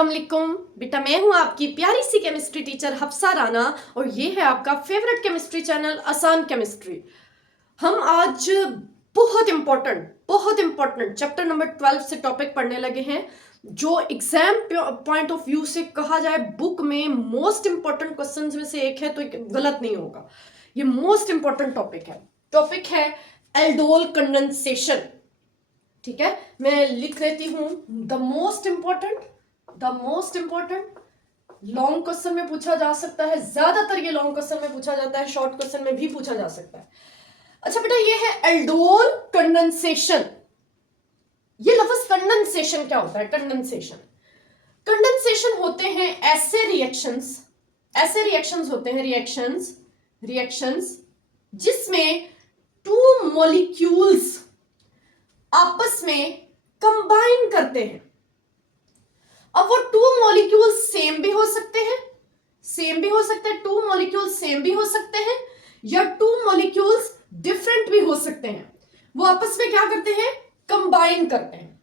अस्सलाम वालेकुम बेटा, मैं हूं आपकी प्यारी सी केमिस्ट्री टीचर हफ्सा राना और ये है आपका फेवरेट केमिस्ट्री चैनल आसान केमिस्ट्री। हम आज बहुत इंपॉर्टेंट चैप्टर नंबर 12 से टॉपिक पढ़ने लगे हैं, जो एग्जाम पॉइंट ऑफ व्यू से कहा जाए बुक में मोस्ट इंपॉर्टेंट क्वेश्चंस में से एक है, तो गलत नहीं होगा। ये मोस्ट इंपॉर्टेंट टॉपिक है एल्डोल कंडेंसेशन। ठीक है, मैं लिख लेती हूं the most important long question में पूछा जा सकता है, ज्यादातर ये लॉन्ग क्वेश्चन में पूछा जाता है, शॉर्ट क्वेश्चन में भी पूछा जा सकता है। अच्छा बेटा, ये है एल्डोल कंडेंसेशन। ये लफ्ज कंडेंसेशन क्या होता है? कंडेंसेशन होते हैं ऐसे रिएक्शंस होते हैं रिएक्शंस जिसमें टू मॉलिक्यूल्स आपस में कंबाइन करते हैं। अब वो टू मॉलिक्यूल सेम भी हो सकते हैं, टू मॉलिक्यूल सेम भी हो सकते हैं, या टू मॉलिक्यूल्स डिफरेंट भी हो सकते हैं। वो आपस में क्या करते हैं? कंबाइन करते हैं।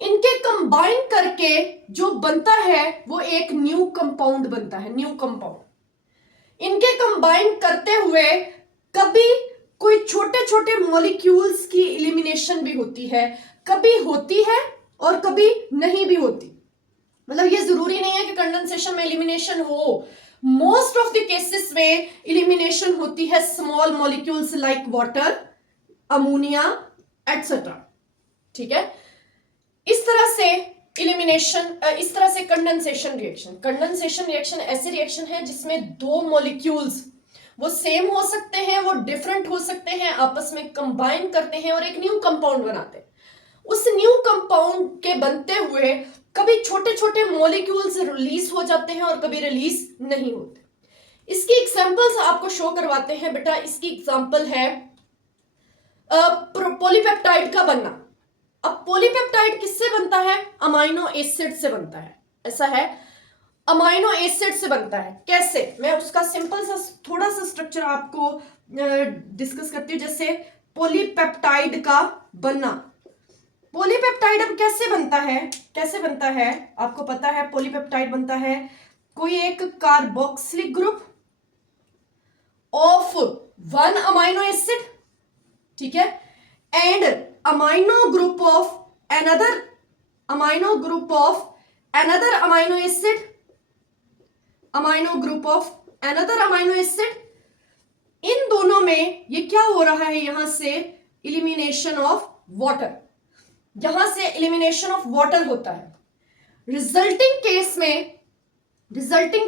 इनके कंबाइन करके जो बनता है वो एक न्यू कंपाउंड बनता है, इनके कंबाइन करते हुए कभी कोई छोटे छोटे मॉलिक्यूल्स की एलिमिनेशन भी होती है, कभी होती है और कभी नहीं भी होती। मतलब ये जरूरी नहीं है कि कंडेंसेशन में एलिमिनेशन हो। मोस्ट ऑफ द केसेस में एलिमिनेशन होती है small molecules like water, ammonia etcetera. ठीक है, इस तरह से कंडेंसेशन रिएक्शन ऐसी रिएक्शन है जिसमें दो मॉलिक्यूल्स वो सेम हो सकते हैं, वो डिफरेंट हो सकते हैं, आपस में कंबाइन करते हैं और एक न्यू कंपाउंड बनाते हैं। उस न्यू कंपाउंड के बनते हुए कभी छोटे छोटे मॉलिक्यूल्स रिलीज हो जाते हैं और कभी रिलीज नहीं होते। इसकी एग्जांपल्स आपको शो करवाते हैं बेटा। इसकी एग्जांपल है पॉलीपेप्टाइड का बनना। अब पॉलीपेप्टाइड किससे बनता है? अमाइनो एसिड से बनता है। ऐसा है, अमाइनो एसिड से बनता है। कैसे? मैं उसका सिंपल सा थोड़ा सा स्ट्रक्चर आपको डिस्कस करती हूँ। जैसे पॉलीपेप्टाइड का बनना, पॉलीपेप्टाइड अब कैसे बनता है आपको पता है। पॉलीपेप्टाइड बनता है कोई एक carboxylic group of one amino acid, ठीक है, and amino group of another amino acid. इन दोनों में ये क्या हो रहा है? यहां से एलिमिनेशन ऑफ वाटर होता है। रिजल्टिंग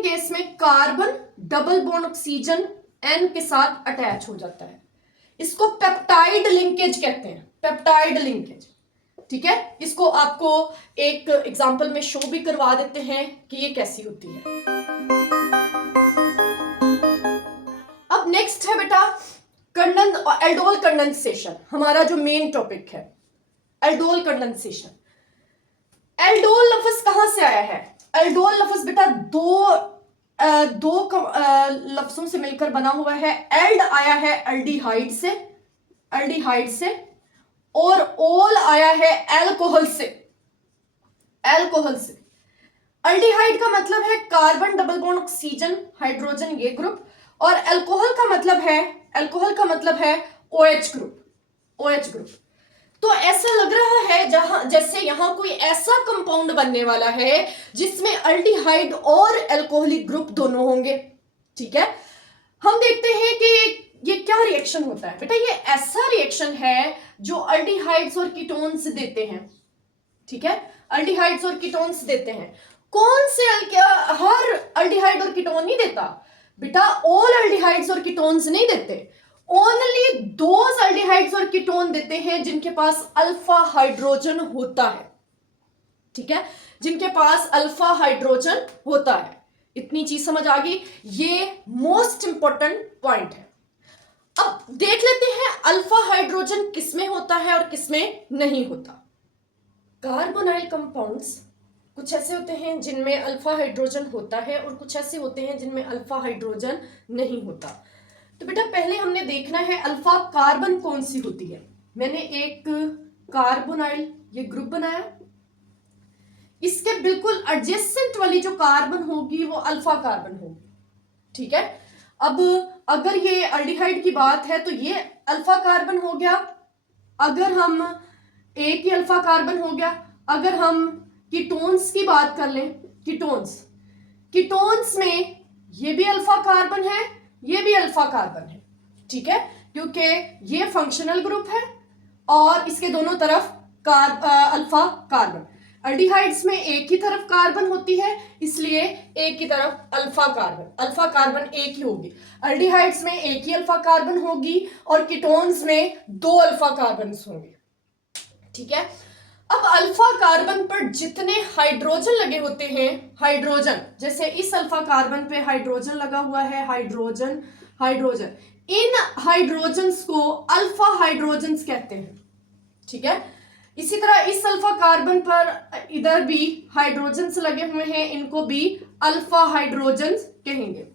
केस में carbon double bond oxygen N के साथ अटैच हो जाता है। इसको पेप्टाइड लिंकेज कहते हैं। ठीक है, इसको आपको एक एग्जांपल में शो भी करवा देते हैं कि ये कैसी होती है। अब नेक्स्ट है बेटा एल्डोल कंडेंसेशन। हमारा जो मेन टॉपिक है एल्डोल कंडेंसेशन। एल्डोल लफ्ज कहां से आया है? एल्डोल लफ्ज बेटा दो लफ्जों से मिलकर बना हुआ है। एल्ड आया है एल्डिहाइड से और ओल आया है एल्कोहल से। एल्डिहाइड का मतलब है carbon double bond oxygen hydrogen, ये ग्रुप, और एल्कोहल का मतलब है OH ग्रुप। तो ऐसा लग रहा है जैसे यहां कोई ऐसा कंपाउंड बनने वाला है जिसमें एल्डिहाइड और एल्कोहलिक ग्रुप दोनों होंगे। ठीक है, हम देखते हैं कि ये क्या रिएक्शन होता है बेटा। ये ऐसा रिएक्शन है जो एल्डिहाइड्स और कीटोन्स देते हैं। ठीक है, एल्डिहाइड्स और कीटोन्स देते हैं। कौन से हर एल्डिहाइड और कीटोन नहीं देता बेटा, ऑल एल्डिहाइड्स और कीटोन्स नहीं देते। ओनली दोज एल्डिहाइड्स और कीटोन देते हैं जिनके पास अल्फा हाइड्रोजन होता है। ठीक है, जिनके पास अल्फा हाइड्रोजन होता है। इतनी चीज समझ आ गई। ये मोस्ट इंपॉर्टेंट पॉइंट है। अब देख लेते हैं अल्फा हाइड्रोजन किसमें होता है और किसमें नहीं होता। कार्बोनाइल कंपाउंड्स कुछ ऐसे होते हैं जिनमें अल्फा हाइड्रोजन होता है और कुछ ऐसे होते हैं जिनमें अल्फा हाइड्रोजन नहीं होता। तो बेटा पहले हमने देखना है अल्फा कार्बन कौन सी होती है। मैंने एक कार्बोनाइल ये ग्रुप बनाया, इसके बिल्कुल एडजेसेंट वाली जो कार्बन होगी वो अल्फा कार्बन होगी, ठीक है। अब अगर ये अल्डिहाइड की बात है तो ये अल्फा कार्बन हो गया, अगर हम एक ही अल्फा कार्बन हो गया। अगर हम कीटोन्स की बात कर लें, कीटोन्स में ये भी अल्फा कार्बन है, ये भी अल्फा कार्बन है, ठीक है, क्योंकि ये फंक्शनल ग्रुप है और इसके दोनों तरफ अल्फा कार्बन। अल्डिहाइड्स में एक ही तरफ कार्बन होती है, इसलिए एक ही तरफ अल्फा कार्बन एक ही होगी। अल्डिहाइड्स में एक ही अल्फा कार्बन होगी और कीटोन्स में दो अल्फा कार्बन होंगे, ठीक है। अब अल्फा कार्बन पर जितने हाइड्रोजन लगे होते हैं, हाइड्रोजन, जैसे इस अल्फा कार्बन पे हाइड्रोजन लगा हुआ है, हाइड्रोजन, इन हाइड्रोजन्स को अल्फा हाइड्रोजन्स कहते हैं, ठीक है। इसी तरह इस अल्फा कार्बन पर इधर भी हाइड्रोजन्स लगे हुए हैं, इनको भी अल्फा हाइड्रोजन्स कहेंगे।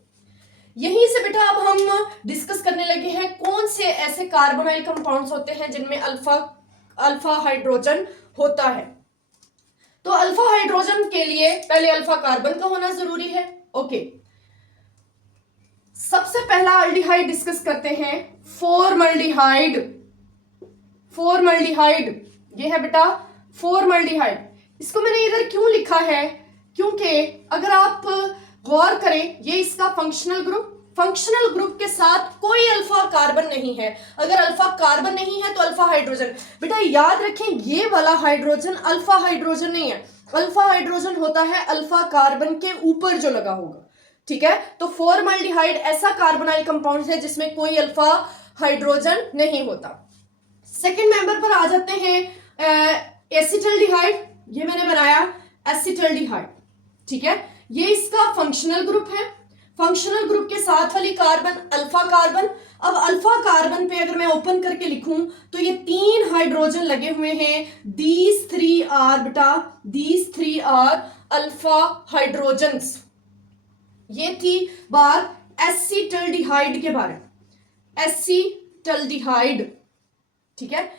यहीं से बेटा अब हम डिस्कस करने लगे हैं कौन से ऐसे कार्बोनाइल कंपाउंड्स होते हैं जिनमें अल्फा हाइड्रोजन होता है। तो अल्फा हाइड्रोजन के लिए पहले अल्फा कार्बन का होना जरूरी है, ओके। सबसे पहला अल्डिहाइड डिस्कस करते हैं, फॉर्मल्डिहाइड। ये है बेटा फॉर्मल्डिहाइड। इसको मैंने इधर क्यों लिखा है, क्योंकि अगर आप गौर करें ये इसका फंक्शनल ग्रुप के साथ कोई अल्फा कार्बन नहीं है। अगर अल्फा कार्बन नहीं है तो अल्फा हाइड्रोजन। बेटा याद रखें ये वाला हाइड्रोजन अल्फा हाइड्रोजन नहीं है, अल्फा हाइड्रोजन होता है अल्फा कार्बन के ऊपर जो लगा होगा, ठीक है। तो फॉर्मल्डिहाइड ऐसा कार्बोनाइल कंपाउंड है जिसमें कोई अल्फा हाइड्रोजन नहीं होता। सेकेंड मेंबर पर आ जाते हैं एसिटल्डिहाइड। ये मैंने बनाया एसिटल्डिहाइड, ठीक है। ये इसका फंक्शनल ग्रुप है, फंक्शनल ग्रुप के साथ वाली कार्बन अल्फा कार्बन। अब अल्फा कार्बन पे अगर मैं ओपन करके लिखूं तो ये 3 हाइड्रोजन लगे हुए हैं, these 3 are अल्फा हाइड्रोजन्स। ये थी बात एसिटल्डिहाइड के बारे में, एसिटल्डिहाइड, ठीक है।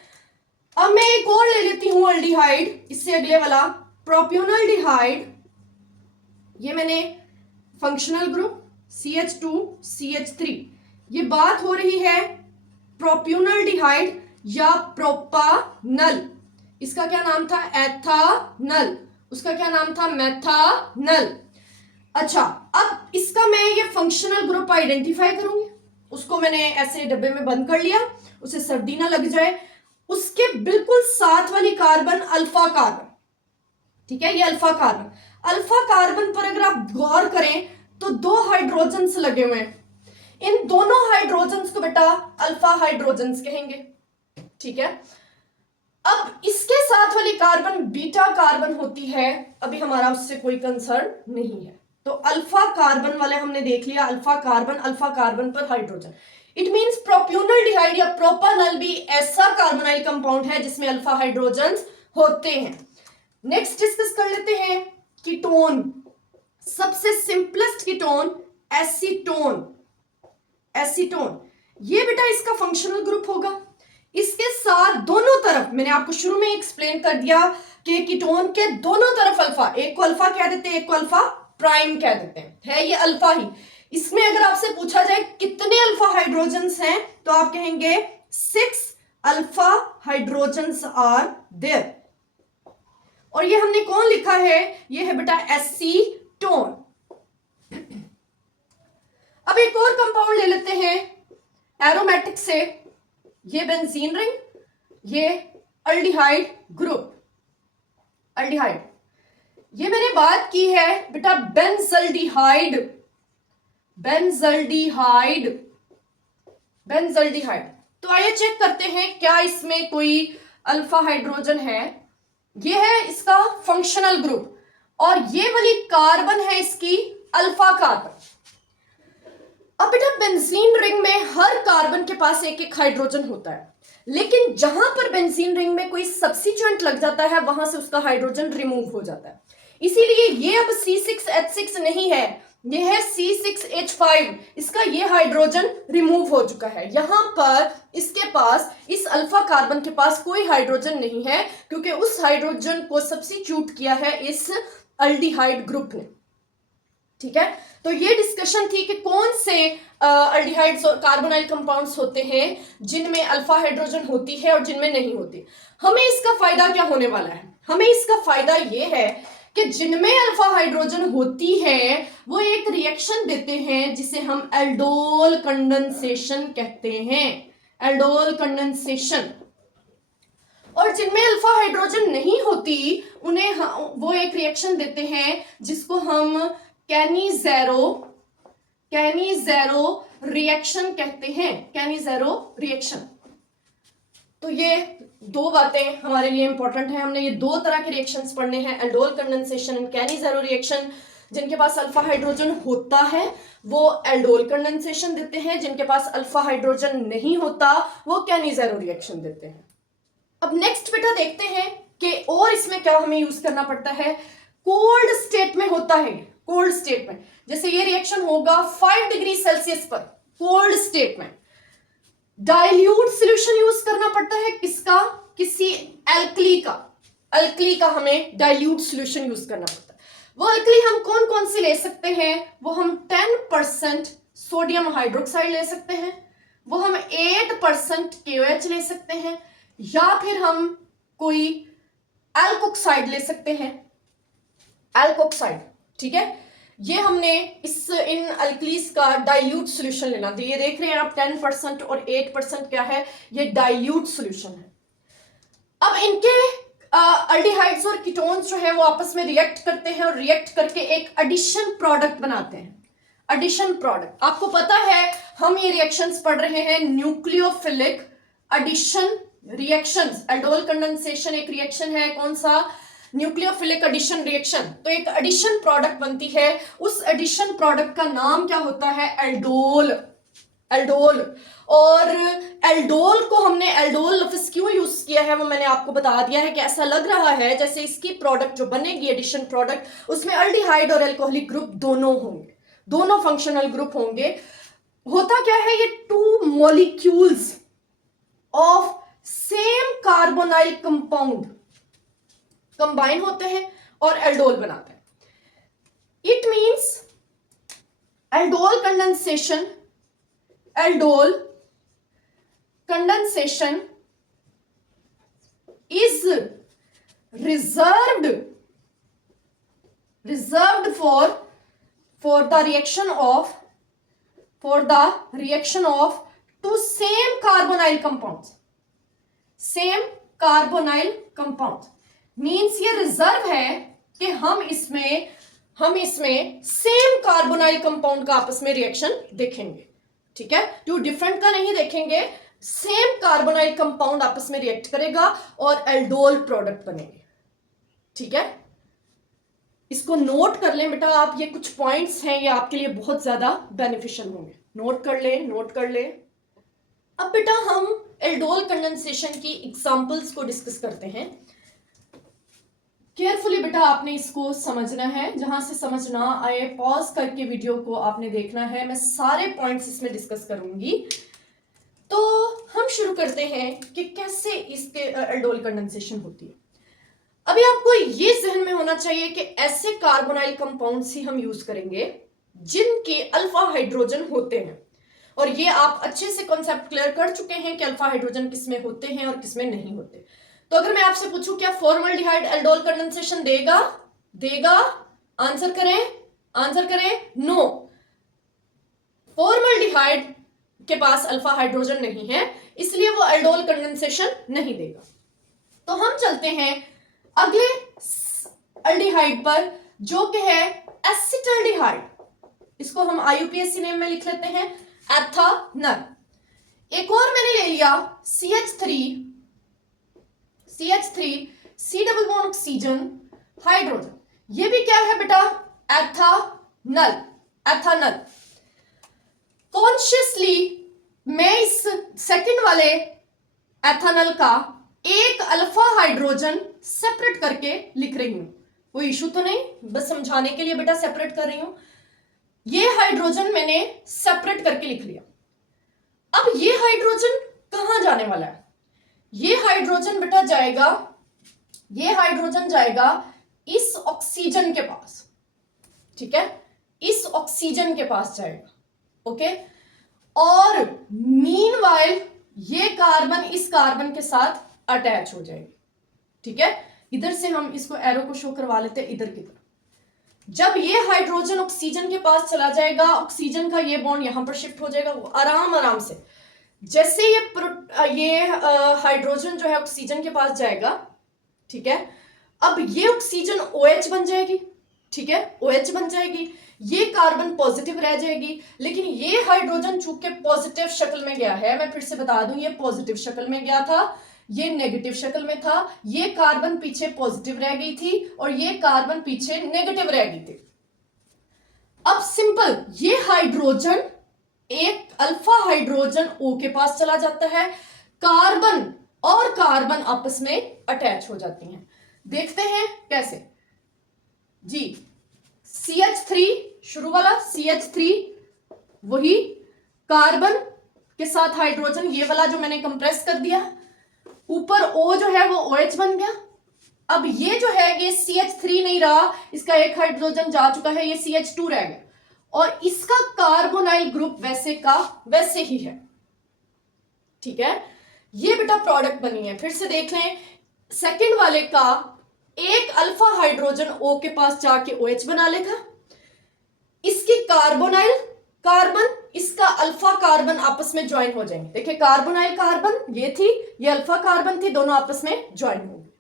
अब मैं एक और ले लेती हूं अल्डिहाइड, इससे अगले वाला प्रोप्योनल्डिहाइड। ये मैंने फंक्शनल ग्रुप CH2CH3। ये बात हो रही है प्रोप्योनल्डिहाइड या प्रोपानल। इसका क्या नाम था, एथानल। उसका क्या नाम था, मेथानल। अच्छा, अब इसका मैं ये फंक्शनल ग्रुप आइडेंटिफाई करूंगी। उसको मैंने ऐसे डब्बे में बंद कर लिया, उसे सर्दी ना लग जाए। उसके बिल्कुल साथ वाली कार्बन अल्फा कार्बन, ठीक है, ये अल्फा कार्बन पर अगर आप गौर करें तो 2 हाइड्रोजन्स लगे हुए हैं। इन दोनों हाइड्रोजन्स को बेटा अल्फा हाइड्रोजन्स कहेंगे, ठीक है। अब इसके साथ वाली कार्बन बीटा कार्बन होती है, अभी हमारा उससे कोई कंसर्न नहीं है। तो अल्फा कार्बन वाले हमने देख लिया, अल्फा कार्बन पर हाइड्रोजन। इट मींस प्रोप्योनल्डिहाइड या प्रोपानल भी ऐसा कार्बोनाइल कंपाउंड है जिसमें अल्फा हाइड्रोजन्स होते हैं। नेक्स्ट डिस्कस कर लेते हैं कीटोन। सबसे सिंपलेस्ट कीटोन एसीटोन। ये बेटा इसका फंक्शनल ग्रुप होगा। इसके साथ दोनों तरफ, मैंने आपको शुरू में एक्सप्लेन कर दिया कि कीटोन के दोनों तरफ अल्फा, एक को अल्फा कह देते हैं, एक को अल्फा प्राइम कह देते हैं, है ये अल्फा ही। इसमें अगर आपसे पूछा जाए कितने अल्फा हाइड्रोजन्स हैं तो आप कहेंगे 6 अल्फा हाइड्रोजन्स आर देयर। और ये हमने कौन लिखा है, ये है बेटा एसीटोन। अब एक और कंपाउंड ले लेते हैं एरोमेटिक से, ये बेंजीन रिंग, ये अल्डिहाइड ग्रुप। ये मैंने बात की है बेटा बेंजल्डिहाइड। तो आइए चेक करते हैं क्या इसमें कोई अल्फा हाइड्रोजन है। ये है इसका फंक्शनल ग्रुप और ये वाली कार्बन है इसकी अल्फा कार्बन। अब बेटा बेंजीन रिंग में हर कार्बन के पास एक एक हाइड्रोजन होता है, लेकिन जहां पर बेंजीन रिंग में कोई सब्स्टिट्यूएंट लग जाता है वहां से उसका हाइड्रोजन रिमूव हो जाता है। इसीलिए ये अब C6H6 नहीं है, ये है C6H5, इसका ये हाइड्रोजन रिमूव हो चुका है। यहां पर इसके पास, इस अल्फा कार्बन के पास कोई हाइड्रोजन नहीं है, क्योंकि उस हाइड्रोजन को सब्स्टिट्यूट किया है इस अल्डिहाइड ग्रुप ने। ठीक है, तो ये डिस्कशन थी कि कौन से अल्डिहाइड्स और कार्बोनाइल कंपाउंड्स होते हैं जिनमें अल्फा हाइड्रोजन होती है और जिनमें नहीं होती। हमें इसका फायदा क्या होने वाला है? हमें इसका फायदा ये है कि जिनमें अल्फा हाइड्रोजन होती है वो एक रिएक्शन देते हैं जिसे हम एल्डोल कंडेंसेशन कहते हैं, एल्डोल कंडेंसेशन। और जिनमें अल्फा हाइड्रोजन नहीं होती उन्हें वो एक रिएक्शन देते हैं जिसको हम कैनिज़ेरो रिएक्शन कहते हैं, कैनिज़ेरो रिएक्शन। तो ये दो बातें हमारे लिए इंपॉर्टेंट है। हमने ये दो तरह के रिएक्शंस पढ़ने हैं, एल्डोल कंडेंसेशन एंड कैनिज़ेरो रिएक्शन। जिनके पास अल्फा हाइड्रोजन होता है वो एल्डोल कंडेंसेशन देते हैं, जिनके पास अल्फा हाइड्रोजन नहीं होता वो कैनिज़ेरो रिएक्शन देते हैं। अब नेक्स्ट बेटा देखते हैं कि और इसमें क्या हमें यूज करना पड़ता है। कोल्ड स्टेट में होता है, कोल्ड स्टेट में, जैसे ये रिएक्शन होगा 5 डिग्री सेल्सियस पर, कोल्ड स्टेट में डाइल्यूट सॉल्यूशन यूज करना पड़ता है। किसका? किसी एल्कली का, एल्कली का हमें डाइल्यूट सॉल्यूशन यूज करना पड़ता है। वो एल्कली हम कौन कौन सी ले सकते हैं? वो हम 10% सोडियम हाइड्रोक्साइड ले सकते हैं, वो हम 8% KOH ले सकते हैं, या फिर हम कोई एल्कोक्साइड ले सकते हैं, एल्कोक्साइड। ठीक है, ये हमने इन अल्कलीज का डाइल्यूट सॉल्यूशन लेना। तो ये देख रहे हैं आप 10% और 8% क्या है, ये डाइल्यूट सॉल्यूशन है। अब इनके अल्डिहाइड्स और कीटोन्स जो है वो आपस में रिएक्ट करते हैं और रिएक्ट करके एक एडिशन प्रोडक्ट बनाते हैं, एडिशन प्रोडक्ट। आपको पता है हम ये रिएक्शंस पढ़ रहे हैं nucleophilic addition reactions. Aldol condensation एक रिएक्शन है, कौन सा? Nucleophilic addition reaction. तो एक एडिशन प्रोडक्ट बनती है, उस एडिशन प्रोडक्ट का नाम क्या होता है? Aldol, aldol. और एल्डोल को हमने एल्डोल लफ्ज क्यों यूज किया है वो मैंने आपको बता दिया है कि ऐसा लग रहा है जैसे इसकी प्रोडक्ट जो बनेगी एडिशन प्रोडक्ट, उसमें अल्डिहाइड और एल्कोहलिक ग्रुप दोनों होंगे, दोनों फंक्शनल ग्रुप होंगे। होता क्या है, ये 2 molecules of same carbonyl compound combine होते हैं और एल्डोल बनाते हैं। It means aldol condensation, aldol condensation is reserved for the reaction of two same carbonyl compounds means ये रिजर्व है कि हम इसमें सेम कार्बोनाइल कंपाउंड का आपस में रिएक्शन देखेंगे। ठीक है, टू डिफरेंट का नहीं देखेंगे, सेम कार्बोनाइल कंपाउंड आपस में रिएक्ट करेगा और एल्डोल प्रोडक्ट बनेंगे। ठीक है, इसको नोट कर लें बेटा आप, ये कुछ पॉइंट्स हैं, ये आपके लिए बहुत ज्यादा बेनिफिशियल होंगे। नोट कर ले। अब बेटा हम एल्डोल कंडेंसेशन की एग्जांपल्स को डिस्कस करते हैं। केयरफुली बेटा आपने इसको समझना है, जहां से समझ ना आए पॉज करके वीडियो को आपने देखना है। मैं सारे पॉइंट्स इसमें डिस्कस करूंगी। तो हम शुरू करते हैं कि कैसे इसके एल्डोल कंडेंसेशन होती है। अभी आपको ये जहन में होना चाहिए कि ऐसे कार्बोनाइल कंपाउंड्स ही हम यूज करेंगे जिनके अल्फा हाइड्रोजन होते हैं। और ये आप अच्छे से कॉन्सेप्ट क्लियर कर चुके हैं कि अल्फा हाइड्रोजन किसमें होते हैं और किसमें नहीं होते। तो अगर मैं आपसे पूछूं क्या फॉर्मल्डिहाइड एल्डोल कंडेंसेशन देगा? आंसर करें। नो, फॉर्मल्डिहाइड के पास अल्फा हाइड्रोजन नहीं है, इसलिए वो एल्डोल कंडेंसेशन नहीं देगा। तो हम चलते हैं अगले एल्डिहाइड पर, जो कि है एसिटाल्डिहाइड। इसको हम IUPAC नेम में लिख लेते हैं, एथानल। एक और मैंने ले लिया CH3 C double bond oxygen hydrogen. ये भी क्या है बेटा? एथानल। कॉन्शियसली मैं इस सेकंड वाले एथानल का एक अल्फा हाइड्रोजन सेपरेट करके लिख रही हूं। कोई इशू तो नहीं, बस समझाने के लिए बेटा सेपरेट कर रही हूं। ये हाइड्रोजन मैंने सेपरेट करके लिख लिया। अब ये हाइड्रोजन कहां जाने वाला है? ये हाइड्रोजन बेटा जाएगा, ये हाइड्रोजन जाएगा इस ऑक्सीजन के पास, ठीक है, इस ऑक्सीजन के पास जाएगा, ओके। और मीनवाइल ये कार्बन इस कार्बन के साथ अटैच हो जाएगी, ठीक है। इधर से हम इसको एरो को शो करवा लेते हैं, इधर की तरफ। जब ये हाइड्रोजन ऑक्सीजन के पास चला जाएगा, ऑक्सीजन का ये बॉन्ड यहां पर शिफ्ट हो जाएगा, वो आराम आराम से। जैसे ये हाइड्रोजन जो है ऑक्सीजन के पास जाएगा, ठीक है, अब ये ऑक्सीजन OH बन जाएगी, ठीक है, OH बन जाएगी, ये कार्बन पॉजिटिव रह जाएगी। लेकिन ये हाइड्रोजन चूंकि पॉजिटिव शक्ल में गया है, मैं फिर से बता दूं, ये पॉजिटिव शक्ल में गया था, ये नेगेटिव शक्ल में था, ये कार्बन पीछे पॉजिटिव रह गई थी और ये कार्बन पीछे नेगेटिव रह गई थी। अब सिंपल, ये हाइड्रोजन एक अल्फा हाइड्रोजन O के पास चला जाता है, कार्बन और कार्बन आपस में अटैच हो जाती हैं। देखते हैं कैसे जी। CH3 शुरू वाला, CH3 वही कार्बन के साथ हाइड्रोजन ये वाला जो मैंने कंप्रेस कर दिया, ऊपर O जो है वो OH बन गया। अब ये जो है ये CH3 नहीं रहा, इसका एक हाइड्रोजन जा चुका है, ये CH2 रह गया और इसका कार्बोनाइल ग्रुप वैसे का वैसे ही है, ठीक है। ये बेटा प्रोडक्ट बनी है। फिर से देख लें, सेकंड वाले का एक अल्फा हाइड्रोजन O के पास जाके OH बना लेगा, इसकी कार्बोनाइल कार्बन इसका अल्फा कार्बन आपस में ज्वाइन हो जाएंगे। देखिए कार्बोनाइल कार्बन ये थी, ये अल्फा कार्बन थी, दोनों आपस में ज्वाइन होंगे।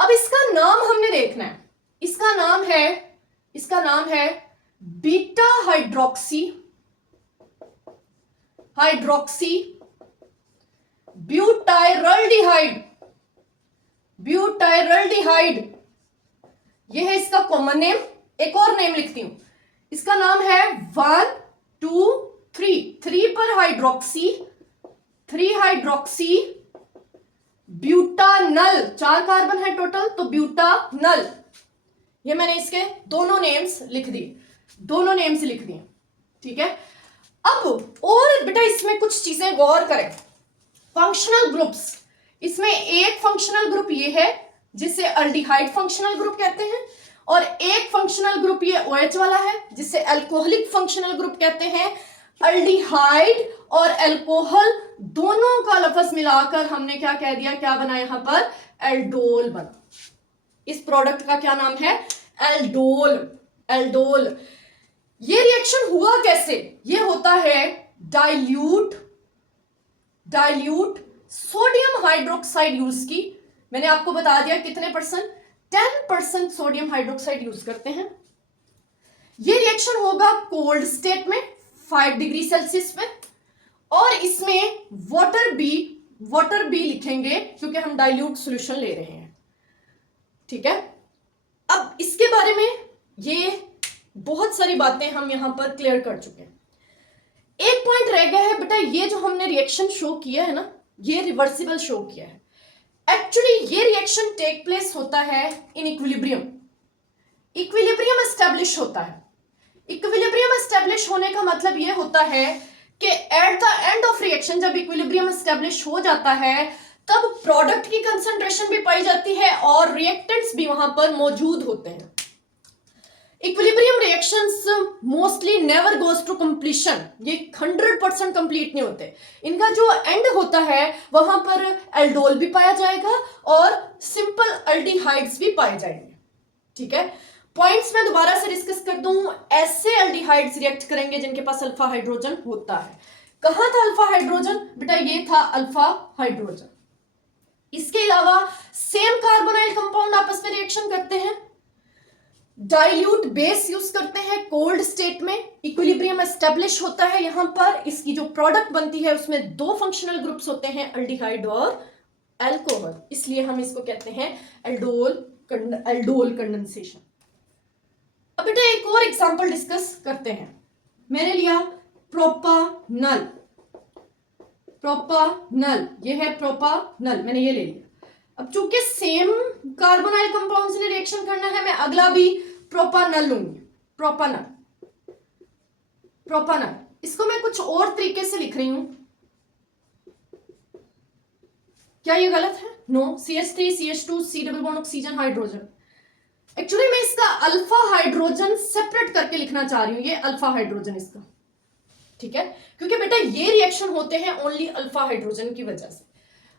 अब इसका नाम हमने देखना है, इसका नाम है बीटा हाइड्रोक्सी ब्यूटाइरल्डिहाइड, यह है इसका कॉमन नेम। एक और नेम लिखती हूं, इसका नाम है 1 2 3 पर हाइड्रोक्सी, 3 हाइड्रोक्सी ब्यूटानल, 4 कार्बन है टोटल, तो ब्यूटानल। ये मैंने इसके दोनों नेम्स लिख दिए, ठीक है। अब और बेटा इसमें कुछ चीजें गौर करें। फंक्शनल ग्रुप्स, इसमें एक फंक्शनल ग्रुप ये है जिसे अल्डिहाइड फंक्शनल ग्रुप कहते हैं, और एक फंक्शनल ग्रुप ये OH वाला है जिसे अल्कोहलिक फंक्शनल ग्रुप कहते हैं। अल्डिहाइड और अल्कोहल दोनों का लफ्ज मिलाकर हमने क्या कह दिया, क्या बना यहां पर, एल्डोल बना। इस प्रोडक्ट का क्या नाम है, एल्डोल। ये रिएक्शन हुआ कैसे, ये होता है डाइल्यूट सोडियम हाइड्रोक्साइड यूज की। मैंने आपको बता दिया कितने परसेंट, 10% सोडियम हाइड्रोक्साइड यूज करते हैं। ये रिएक्शन होगा कोल्ड स्टेट में 5 डिग्री सेल्सियस में, और इसमें वाटर बी लिखेंगे क्योंकि हम डाइल्यूट सॉल्यूशन ले रहे हैं, ठीक है। अब इसके बारे में ये बहुत सारी बातें हम यहां पर क्लियर कर चुके हैं। एक पॉइंट रह गया है बेटा, ये जो हमने रिएक्शन शो किया है ना, ये रिवर्सिबल शो किया है। एक्चुअली ये रिएक्शन टेक प्लेस होता है इन इक्विलिब्रियम एस्टेब्लिश होता है। इक्विलिब्रियम एस्टेब्लिश होने का मतलब ये होता है कि at the end of reaction जब इक्विलिब्रियम एस्टेब्लिश हो जाता है तब प्रोडक्ट की कंसंट्रेशन भी पाई जाती है और रिएक्टेंट्स भी वहां पर मौजूद होते हैं। Equilibrium reactions mostly never goes to completion, ये 100% कंप्लीट नहीं होते। इनका जो एंड होता है वहां पर एल्डोल भी पाया जाएगा और सिंपल अल्डिहाइड्स भी पाए जाएंगे, ठीक है। पॉइंट्स में दोबारा से डिस्कस कर दूं, ऐसे अल्डिहाइड्स रिएक्ट करेंगे जिनके पास अल्फा हाइड्रोजन होता है। कहां था अल्फा हाइड्रोजन, बेटा ये था अल्फा हाइड्रोजन। इसके अलावा सेम कार्बोनाइल कंपाउंड आपस में रिएक्शन करते हैं, डाइल्यूट बेस यूज करते हैं कोल्ड स्टेट में, इक्विलिब्रियम एस्टेब्लिश होता है यहां पर। इसकी जो प्रोडक्ट बनती है उसमें 2 फंक्शनल ग्रुप्स होते हैं, अल्डिहाइड और अल्कोहल, इसलिए हम इसको कहते हैं एल्डोल कंडेंसेशन। अब बेटा एक और एग्जांपल डिस्कस करते हैं। मैंने लिया प्रोपानल, ये है प्रोपानल, मैंने ये ले लिया। अब चूंकि सेम कार्बोनाइल कंपाउंड से रिएक्शन करना है, मैं अगला भी प्रोपानल लूंगी। प्रोपानॉल। इसको मैं कुछ और तरीके से लिख रही हूं, क्या ये गलत है? No. CH3 CH2 C double bond oxygen hydrogen. Actually मैं इसका अल्फा हाइड्रोजन सेपरेट करके लिखना चाह रही हूं, ये अल्फा हाइड्रोजन इसका, ठीक है, क्योंकि बेटा ये रिएक्शन होते हैं ओनली अल्फा हाइड्रोजन की वजह से।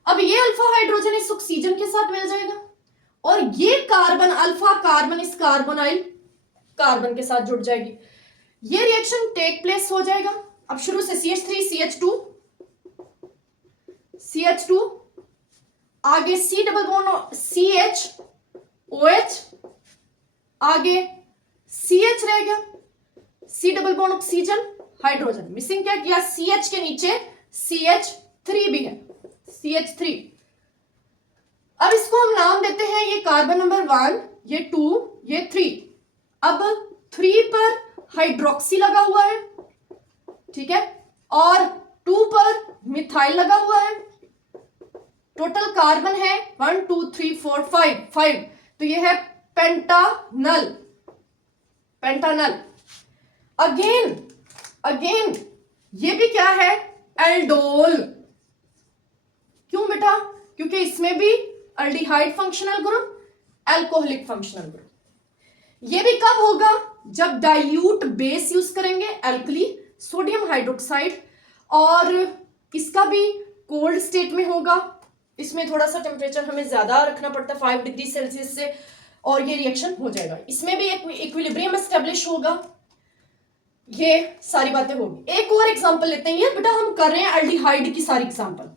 अब ये अल्फा हाइड्रोजन इस ऑक्सीजन के साथ मिल जाएगा और ये कार्बन, अल्फा कार्बन इस कार्बोनाइल कार्बन के साथ जुड़ जाएगी, ये रिएक्शन टेक प्लेस हो जाएगा। अब शुरू से CH3 CH2 आगे C double bond CH OH, आगे CH रह गया, C double bond oxygen hydrogen, missing क्या किया? CH के नीचे CH3 भी है, CH3। अब इसको हम नाम देते हैं, ये कार्बन नंबर 1, ये 2, ये 3। अब 3 पर हाइड्रोक्सी लगा हुआ है, ठीक है, और 2 पर मिथाइल लगा हुआ है। टोटल कार्बन है 1 2 3 4 5, तो ये है पेंटानल, पेंटानल। अगेन ये भी क्या है? एल्डोल। क्यों बेटा? क्योंकि इसमें भी aldehyde functional group, alcoholic functional group. ये भी कब होगा? जब डाइल्यूट बेस यूज करेंगे, एल्कली सोडियम हाइड्रोक्साइड, और इसका भी कोल्ड स्टेट में होगा। इसमें थोड़ा सा टेम्परेचर हमें ज्यादा रखना पड़ता है 5 डिग्री सेल्सियस से, और ये रिएक्शन हो जाएगा। इसमें भी एक इक्विलिब्रियम एस्टेब्लिश होगा, ये सारी बातें होगी। एक और एग्जांपल लेते हैं, ये बेटा हम कर रहे हैं अल्डिहाइड की सारी एग्जांपल।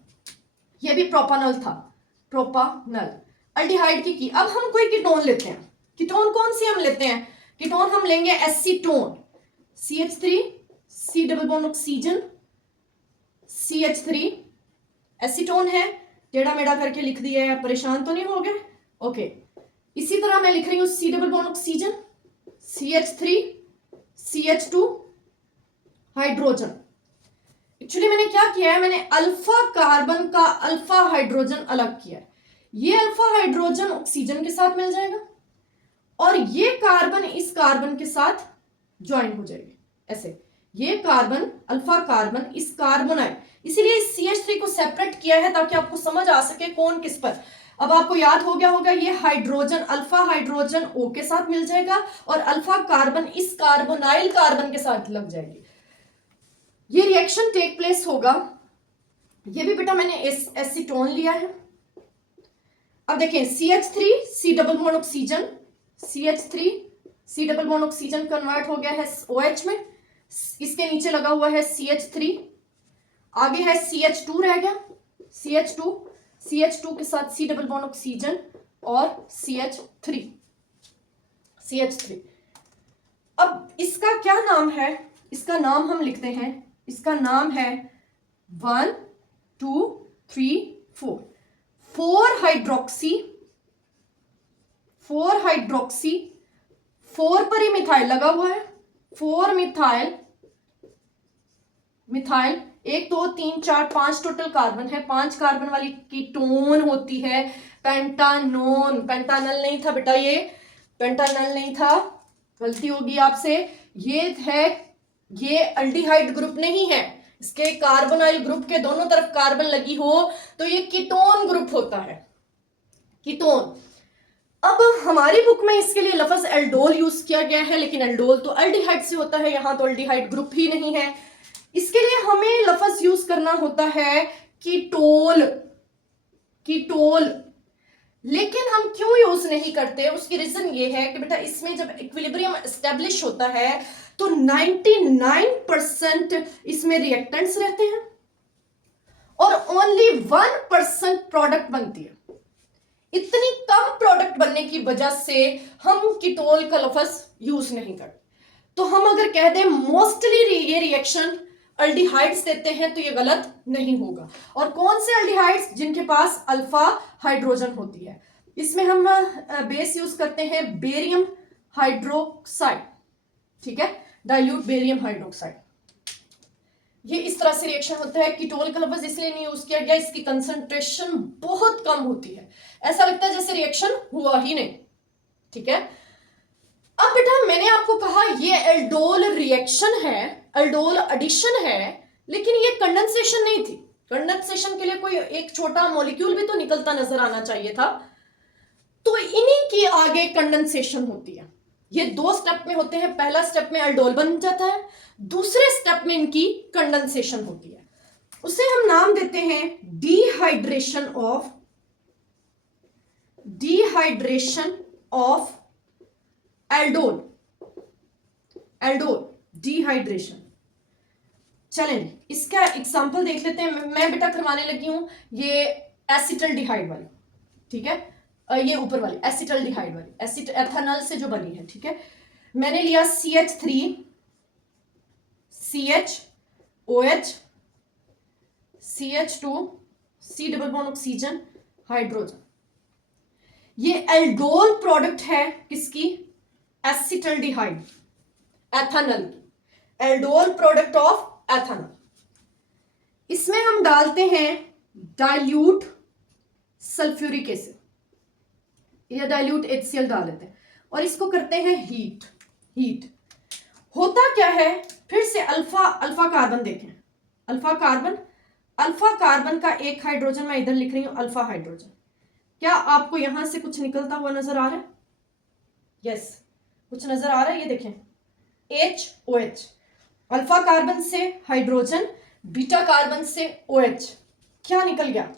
ये भी प्रोपानॉल था, प्रोपानॉल अल्डिहाइड की। अब हम कोई कीटोन लेते हैं। कीटोन कौन सी हम लेते हैं? कीटोन हम लेंगे acetone, CH3 C double bond oxygen CH3 acetone है। टेढ़ा मेढ़ा करके लिख दिया है, परेशान तो नहीं हो गए? ओके। इसी तरह मैं लिख रही हूं C double bond oxygen CH3 CH2 hydrogen. Actually मैंने क्या किया है, मैंने अल्फा कार्बन का अल्फा हाइड्रोजन अलग किया है। ये अल्फा हाइड्रोजन ऑक्सीजन के साथ मिल जाएगा और ये कार्बन इस कार्बन के साथ ज्वाइन हो जाएगी, ऐसे। ये कार्बन, अल्फा कार्बन इस कार्बोनाइल, इसीलिए इस CH3 को सेपरेट किया है ताकि आपको समझ आ सके कौन किस पर। अब आपको याद हो गया होगा, ये हाइड्रोजन, अल्फा हाइड्रोजन O के साथ मिल जाएगा और अल्फा कार्बन इस कार्बोनाइल कार्बन के साथ लग जाएगी। ये रिएक्शन टेक प्लेस होगा। ये भी बेटा मैंने एसीटोन लिया है। अब देखें, CH3 C double bond oxygen, CH3 C double bond oxygen convert हो गया है OH में। इसके नीचे लगा हुआ है CH3, आगे है CH2 रह गया, CH2 के साथ C डबल बॉन्ड ऑक्सीजन और CH3। अब इसका क्या नाम है? इसका नाम हम लिखते हैं, इसका नाम है 1 2 3 4 4 हाइड्रोक्सी, 4 पर ही मिथाइल लगा हुआ है, 4 मिथाइल 1 2 3 4 5 टोटल कार्बन है। 5 कार्बन वाली कीटोन होती है पेंटानोन। पेंटानल नहीं था बेटा, ये पेंटानल नहीं था, गलती होगी आपसे। ये अल्डिहाइड ग्रुप नहीं है। इसके कार्बोनाइल ग्रुप के दोनों तरफ कार्बन लगी हो तो ये कीटोन ग्रुप होता है, कीटोन। अब हमारी बुक में इसके लिए लफ्ज एल्डोल यूज किया गया है, लेकिन एल्डोल तो अल्डिहाइड से होता है, यहां तो अल्डिहाइड ग्रुप ही नहीं है। इसके लिए हमें लफ्ज यूज करना होता है कीटोल, लेकिन हम क्यों यूज नहीं करते? उसकी रीजन ये है कि बेटा इसमें जब इक्विलिब्रियम एस्टेब्लिश होता है तो 99% इसमें रिएक्टेंट्स रहते हैं और ओनली 1% प्रोडक्ट बनती है। इतनी कम प्रोडक्ट बनने की वजह से हम कीटोल का लफ्ज यूज नहीं करते। तो हम अगर कह दें मोस्टली ये रिएक्शन अल्डिहाइड्स देते हैं तो ये गलत नहीं होगा। और कौन से अल्डिहाइड्स? जिनके पास अल्फा हाइड्रोजन होती है। इसमें हम बेस यूज करते हैं बेरियम हाइड्रोक्साइड, ठीक है, डाइल्यूट बेरियम हाइड्रोक्साइड। ये इस तरह से रिएक्शन होता है। कीटोल का लफ्ज इसलिए नहीं यूज किया गया, इसकी कंसंट्रेशन बहुत कम होती है, ऐसा लगता है जैसे रिएक्शन हुआ ही नहीं, ठीक है। अब बेटा मैंने आपको कहा ये एल्डोल रिएक्शन है, अल्डोल एडिशन है, लेकिन ये कंडेंसेशन नहीं थी। कंडेंसेशन के लिए कोई एक छोटा मॉलिक्यूल भी तो निकलता नजर आना चाहिए था, तो इन्हीं के आगे कंडेंसेशन होती है। ये 2 स्टेप में होते हैं। पहला स्टेप में अल्डोल बन जाता है, दूसरे स्टेप में इनकी कंडेंसेशन होती है। उसे हम नाम देते हैं डिहाइड्रेशन ऑफ एल्डोल। डिहाइड्रेशन। चलें इसका एग्जांपल देख लेते हैं। मैं बेटा करवाने लगी हूं ये एसिटल्डिहाइड वाली, ठीक है, ये ऊपर वाली एसिटल्डिहाइड वाली, एथेनॉल से जो बनी है, ठीक है। मैंने लिया CH3 CHOH CH2 C double bond oxygen hydrogen. ये एल्डोल प्रोडक्ट है किसकी? एसिटल्डिहाइड, एथेनॉल की, एल्डोल प्रोडक्ट ऑफ एथेनॉल। इसमें हम डालते हैं डाइल्यूट सल्फ्यूरिक एसिड या डाइल्यूट HCl डाल देते हैं और इसको करते हैं हीट। होता क्या है, फिर से अल्फा कार्बन देखें, अल्फा कार्बन का एक हाइड्रोजन मैं इधर लिख रही हूं, अल्फा हाइड्रोजन। क्या आपको यहां से कुछ निकलता हुआ नजर आ रहा है? यस, कुछ नजर आ रहा है। ये देखें HOH, अल्फा कार्बन से हाइड्रोजन, बीटा कार्बन से OH, क्या निकल गया?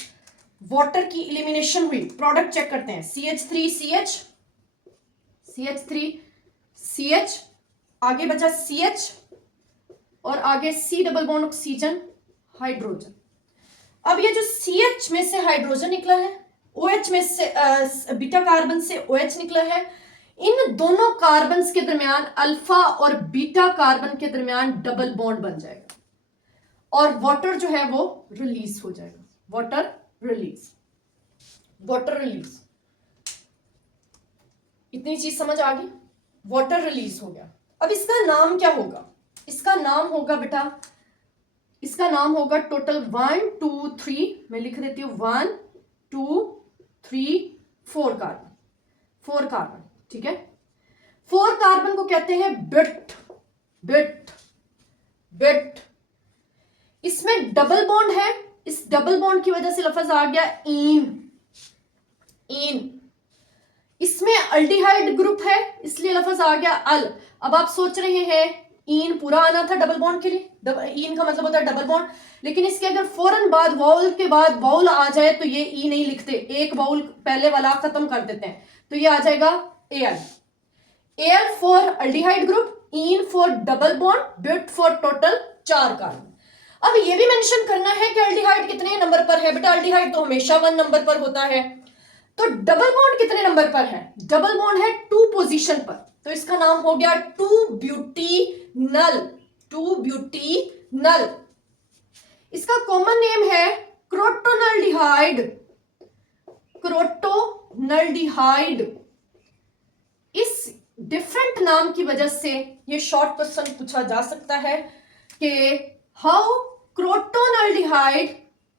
वाटर की इलिमिनेशन हुई। प्रोडक्ट चेक करते हैं, CH3CH, आगे बचा CH और आगे C double bond oxygen hydrogen. अब ये जो CH में से हाइड्रोजन निकला है, OH में से बीटा कार्बन से OH निकला है, इन दोनों कार्बन के दरमियान, अल्फा और बीटा कार्बन के दरमियान डबल बॉन्ड बन जाएगा और वाटर जो है वो रिलीज हो जाएगा। वाटर रिलीज, इतनी चीज समझ आ गई? वाटर रिलीज हो गया। अब इसका नाम क्या होगा? इसका नाम होगा बेटा, इसका नाम होगा टोटल 1 2 3, मैं लिख देती हूं 1 2 3 4 कार्बन, ठीक है। 4 कार्बन को कहते हैं बिट। इसमें डबल बॉन्ड है, इस डबल बॉन्ड की वजह से लफ्ज आ गया इन। इसमें अल्डिहाइड ग्रुप है, इसलिए लफ्ज आ गया अल। अब आप सोच रहे हैं इन पूरा आना था डबल बॉन्ड के लिए, इन का मतलब होता है डबल बॉन्ड, लेकिन इसके अगर फौरन बाद वाउल के बाद वाउल आ जाए तो ये ई नहीं लिखते, एक वाउल पहले वाला खत्म कर देते हैं, तो ये आ जाएगा L for aldehyde group, in for double bond, bit for total 4 carbon. अब ये भी मेंशन करना है कि अल्डिहाइड कितने नंबर पर है। बेटा अल्डिहाइड तो हमेशा 1 नंबर पर होता है, तो डबल बॉन्ड कितने नंबर पर है? डबल बॉन्ड है 2 पोजीशन पर, तो इसका नाम हो गया 2-ब्यूटीनल। इसका कॉमन नेम है क्रोटोनल्डिहाइड। इस डिफरेंट नाम की वजह से ये शॉर्ट क्वेश्चन पूछा जा सकता है कि how crotonaldehyde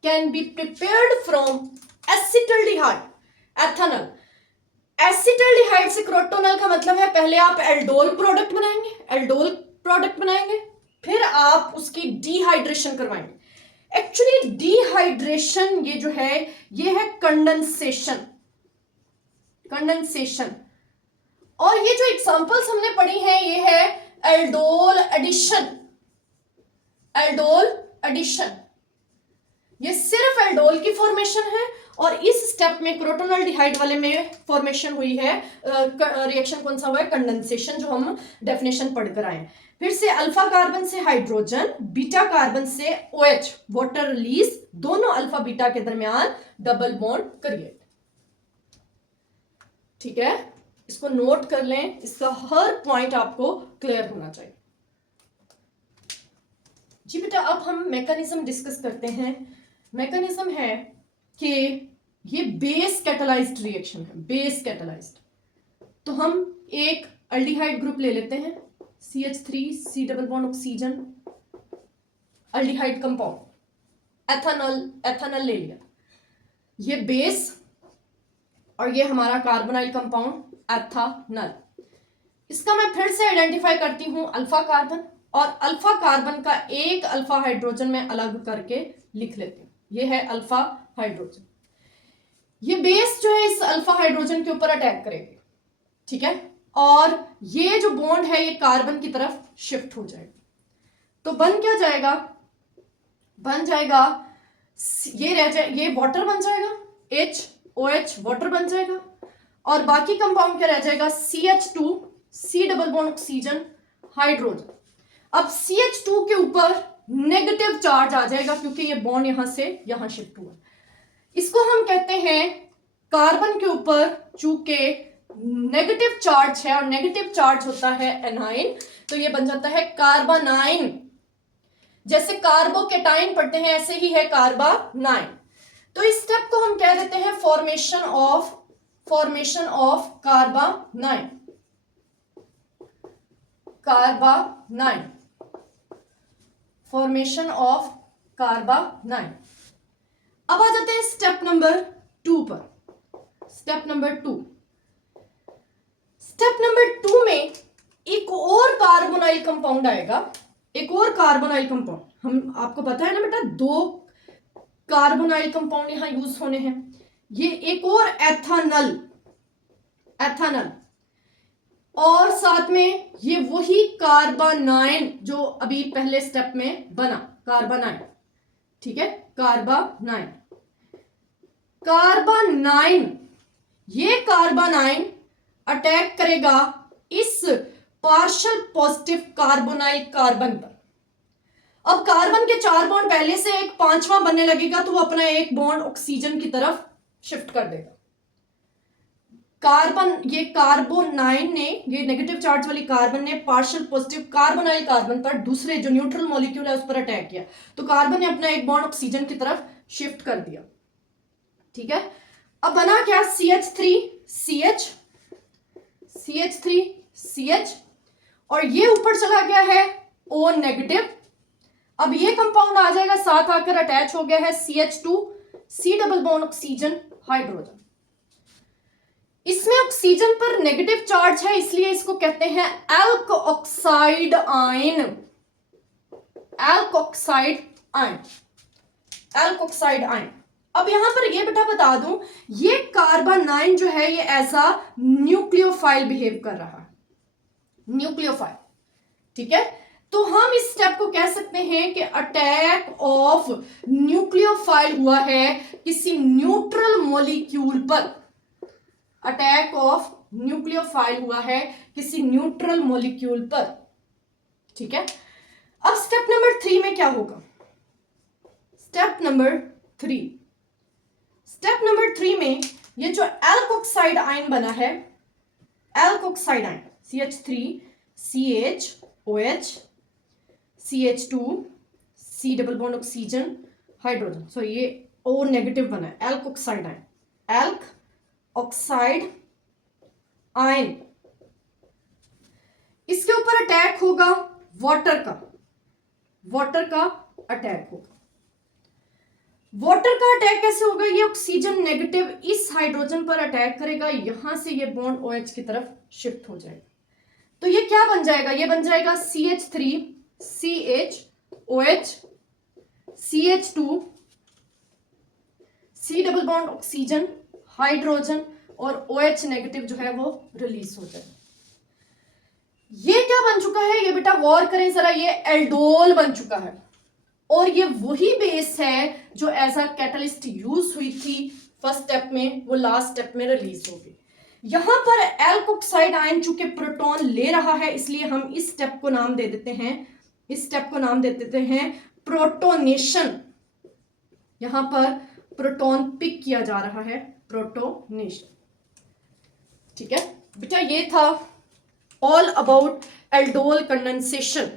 can be prepared from acetaldehyde, ethanol. Acetaldehyde से क्रोटोनल का मतलब है पहले आप एल्डोल प्रोडक्ट बनाएंगे, फिर आप उसकी डिहाइड्रेशन करवाएंगे। एक्चुअली डिहाइड्रेशन ये जो है ये है कंडेंसेशन। और ये जो एग्जांपल्स हमने पढ़ी हैं ये है एल्डोल एडिशन, ये सिर्फ एल्डोल की फॉर्मेशन है और इस स्टेप में क्रोटोनल्डिहाइड वाले में फॉर्मेशन हुई है, रिएक्शन कौन सा हुआ है? कंडेंसेशन, जो हम डेफिनेशन पढ़कर आए। फिर से अल्फा कार्बन से हाइड्रोजन, बीटा कार्बन से OH, वाटर रिलीज, दोनों अल्फा बीटा के दरमियान डबल बॉन्ड क्रिएट। ठीक है, इसको नोट कर लें, इसका हर पॉइंट आपको क्लियर होना चाहिए। जी बेटा, अब हम मैकेनिज्म डिस्कस करते हैं। मैकेनिज्म है कि ये बेस कैटालाइज्ड रिएक्शन है, बेस कैटालाइज्ड। तो हम एक अल्डिहाइड ग्रुप ले लेते हैं, CH3 C double bond oxygen, aldehyde compound, ethanol ले लिया, ये बेस और ये हमारा कार्बोनाइल कंपाउंड एथेनॉल। इसका मैं फिर से आइडेंटिफाई करती हूं, अल्फा कार्बन, और अल्फा कार्बन का एक अल्फा हाइड्रोजन में अलग करके लिख लेती हूँ। ये है अल्फा हाइड्रोजन। ये बेस जो है इस अल्फा हाइड्रोजन के ऊपर अटैक करेगी, ठीक है, और ये जो बॉन्ड है ये कार्बन की तरफ शिफ्ट हो जाएगा। तो बन क्या जाएगा, बन जाएगा ये रह जाए, ये वाटर बन जाएगा, HOH वाटर बन जाएगा, और बाकी कंपाउंड क्या रह जाएगा, CH2 C double bond oxygen hydrogen. अब CH2 के ऊपर नेगेटिव चार्ज आ जाएगा क्योंकि ये बॉन्ड यहां से यहां शिफ्ट हुआ। इसको हम कहते हैं कार्बन के ऊपर चूंकि नेगेटिव चार्ज है और नेगेटिव चार्ज होता है एनाइन, तो ये बन जाता है कार्बानाइन। जैसे कार्बोकेटाइन पढ़ते हैं ऐसे ही है कार्बानाइन। तो इस स्टेप को हम कह देते हैं फॉर्मेशन ऑफ कार्बानाइन, कार्बानाइन, फॉर्मेशन ऑफ कार्बानाइन। अब आ जाते हैं स्टेप नंबर 2 पर। स्टेप नंबर 2, स्टेप नंबर 2 में एक और कार्बोनाइल कंपाउंड आएगा, एक और कार्बोनाइल कंपाउंड। हम आपको पता है ना बेटा, 2 कार्बोनाइल कंपाउंड यहां यूज होने हैं। ये एक और एथानल, एथानल, और साथ में ये वही कार्बानाइन जो अभी पहले स्टेप में बना, कार्बानाइन, ठीक है, कार्बानाइन, कार्बानाइन। ये कार्बानाइन अटैक करेगा इस पार्शियल पॉजिटिव कार्बोनाइल कार्बन पर। अब कार्बन के 4 बॉन्ड पहले से एक 5वां बनने लगेगा तो वो अपना एक बॉन्ड ऑक्सीजन की तरफ शिफ्ट कर देगा। कार्बन, ये कार्बोनाइन ने, ये नेगेटिव चार्ज वाली कार्बन ने पार्शियल पॉजिटिव कार्बोनाइल कार्बन पर दूसरे जो न्यूट्रल मॉलिक्यूल है उस पर अटैक किया, तो कार्बन ने अपना एक बॉन्ड ऑक्सीजन की तरफ शिफ्ट कर दिया, ठीक है। अब बना क्या, CH3CH, CH3CH, और ये ऊपर चला गया है O नेगेटिव। अब ये कंपाउंड आ जाएगा, साथ आकर अटैच हो गया है CH2 C double bond oxygen hydrogen. इसमें ऑक्सीजन पर नेगेटिव चार्ज है इसलिए इसको कहते हैं alkoxide ion, alkoxide ion, alkoxide ion. अब यहां पर ये बेटा बता दूं, ये कार्बानाइन जो है ये एज अ न्यूक्लियोफाइल बिहेव कर रहा है, न्यूक्लियोफाइल, ठीक है। तो हम इस स्टेप को कह सकते हैं कि अटैक ऑफ न्यूक्लियोफाइल हुआ है किसी न्यूट्रल मॉलिक्यूल पर, अटैक ऑफ न्यूक्लियोफाइल हुआ है किसी न्यूट्रल मॉलिक्यूल पर, ठीक है। अब स्टेप नंबर 3 में क्या होगा, स्टेप नंबर 3, स्टेप नंबर 3 में ये जो एल्कोऑक्साइड आयन बना है, alkoxide ion CH3CHOH CH2 C double bond oxygen hydrogen, so ये O नेगेटिव बना है, alkoxide ion, alkoxide ion. इसके ऊपर अटैक होगा वाटर का, वाटर का अटैक होगा। वाटर का अटैक कैसे होगा, ये ऑक्सीजन नेगेटिव इस हाइड्रोजन पर अटैक करेगा, यहां से ये बॉन्ड OH की तरफ शिफ्ट हो जाएगा। तो ये क्या बन जाएगा, ये बन जाएगा CH3CHOH CH2 C double bond oxygen hydrogen, और OH नेगेटिव जो है वो रिलीज हो जाए। ये क्या बन चुका है, ये बेटा गौर करें जरा, ये एल्डोल बन चुका है, और ये वही बेस है जो एज अ कैटलिस्ट यूज हुई थी फर्स्ट स्टेप में, वो लास्ट स्टेप में रिलीज होगी। यहां पर एल्कोऑक्साइड आयन चूंकि प्रोटॉन ले रहा है इसलिए हम इस स्टेप को नाम दे देते हैं, इस स्टेप को नाम दे देते हैं प्रोटोनेशन। यहां पर प्रोटॉन पिक किया जा रहा है, प्रोटोनेशन, ठीक है बेटा। ये था ऑल अबाउट एल्डोल कंडेंसेशन,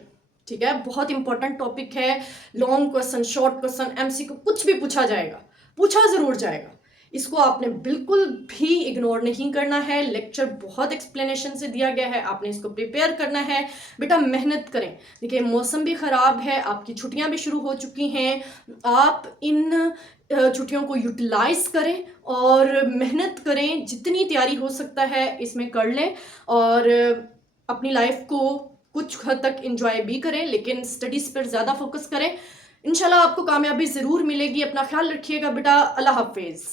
ठीक है। बहुत इंपॉर्टेंट टॉपिक है, long question, short question, MCQ कुछ भी पूछा जाएगा, पूछा जरूर जाएगा। इसको आपने बिल्कुल भी इग्नोर नहीं करना है। लेक्चर बहुत एक्सप्लेनेशन से दिया गया है, आपने इसको प्रिपेयर करना है। बेटा मेहनत करें, देखिए मौसम भी ख़राब है, आपकी छुट्टियां भी शुरू हो चुकी हैं, आप इन छुट्टियों को यूटिलाइज करें और मेहनत करें, जितनी तैयारी हो सकता है इसमें कर लें और अपनी लाइफ को कुछ हद तक इंजॉय भी करें, लेकिन स्टडीज़ पर ज़्यादा फोकस करें। इंशाल्लाह आपको कामयाबी ज़रूर मिलेगी। अपना ख्याल रखिएगा बेटा। अल्लाह हाफिज़।